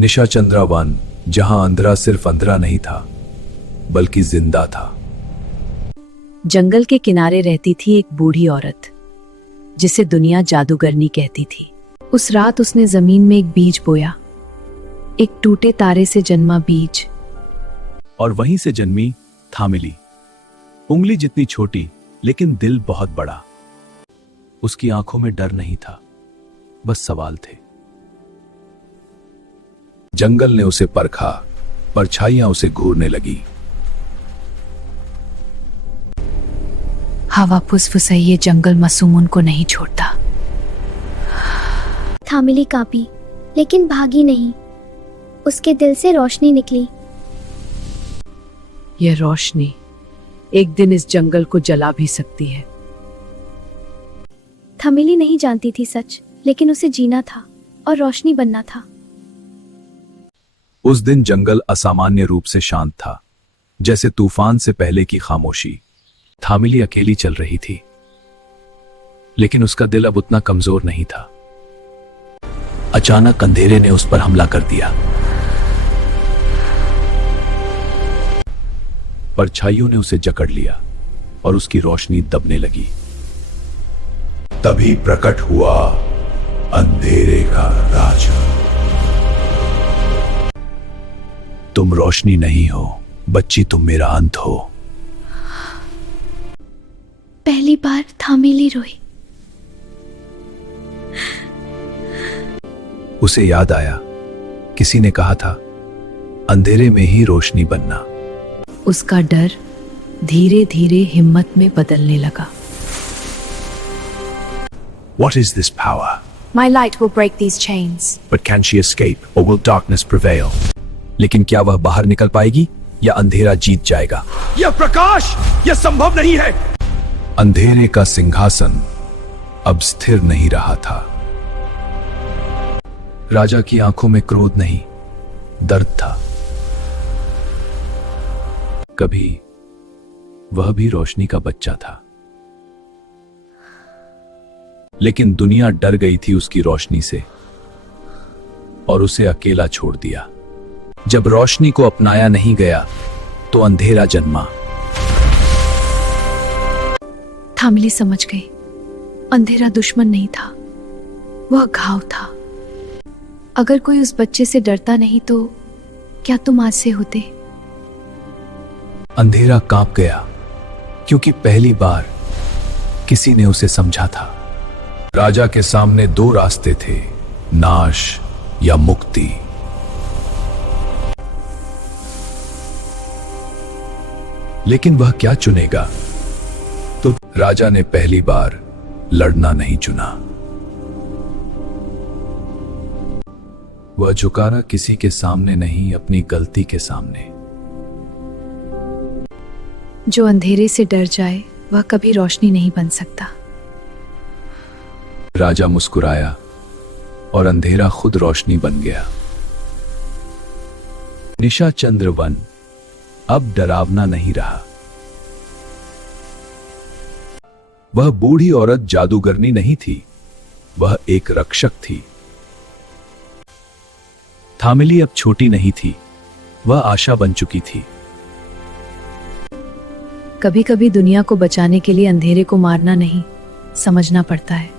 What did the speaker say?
निशा Chandra one, जहां अंधेरा सिर्फ अंधेरा नहीं था बल्कि जिंदा था। जंगल के किनारे रहती थी एक बूढ़ी औरत जिसे दुनिया जादूगरनी कहती थी। उस रात उसने जमीन में एक बीज बोया, एक टूटे तारे से जन्मा बीज। और वहीं से जन्मी थामिली, उंगली जितनी छोटी लेकिन दिल बहुत बड़ा। उसकी आंखों में डर नहीं था, बस सवाल थे। जंगल ने उसे परखा, परछाइयां उसे घूरने लगी। हवा फुसफुसाई, ये जंगल मासूम उनको नहीं छोड़ता। थामिली कांपी, लेकिन भागी नहीं। उसके दिल से रोशनी निकली। यह रोशनी एक दिन इस जंगल को जला भी सकती है। थामिली नहीं जानती थी सच, लेकिन उसे जीना था और रोशनी बनना था। उस दिन जंगल असामान्य रूप से शांत था, जैसे तूफान से पहले की खामोशी। थामिली अकेली चल रही थी, लेकिन उसका दिल अब उतना कमजोर नहीं था। अचानक अंधेरे ने उस पर हमला कर दिया। परछाइयों ने उसे जकड़ लिया और उसकी रोशनी दबने लगी। तभी प्रकट हुआ अंधेरे का राजा। तुम रोशनी नहीं हो बच्ची, तुम मेरा अंत हो। पहली बार थामिली रोई। उसे याद आया, किसी ने कहा था अंधेरे में ही रोशनी बनना। उसका डर धीरे धीरे हिम्मत में बदलने लगा। What is this power? My light will break these chains. But can she escape or will darkness prevail? लेकिन क्या वह बाहर निकल पाएगी या अंधेरा जीत जाएगा? यह प्रकाश, यह संभव नहीं है। अंधेरे का सिंहासन अब स्थिर नहीं रहा था। राजा की आंखों में क्रोध नहीं, दर्द था। कभी वह भी रोशनी का बच्चा था, लेकिन दुनिया डर गई थी उसकी रोशनी से और उसे अकेला छोड़ दिया। जब रोशनी को अपनाया नहीं गया तो अंधेरा जन्मा। थामिली समझ गई, अंधेरा दुश्मन नहीं था, वह घाव था। अगर कोई उस बच्चे से डरता नहीं तो क्या तुम आज से होते? अंधेरा कांप गया, क्योंकि पहली बार किसी ने उसे समझा था। राजा के सामने दो रास्ते थे, नाश या मुक्ति। लेकिन वह क्या चुनेगा? तो राजा ने पहली बार लड़ना नहीं चुना। वह झुकारा किसी के सामने नहीं, अपनी गलती के सामने। जो अंधेरे से डर जाए वह कभी रोशनी नहीं बन सकता। राजा मुस्कुराया और अंधेरा खुद रोशनी बन गया। निशा चंद्र वन अब डरावना नहीं रहा। वह बूढ़ी औरत जादूगरनी नहीं थी, वह एक रक्षक थी। थामिली अब छोटी नहीं थी, वह आशा बन चुकी थी। कभी कभी दुनिया को बचाने के लिए अंधेरे को मारना नहीं, समझना पड़ता है।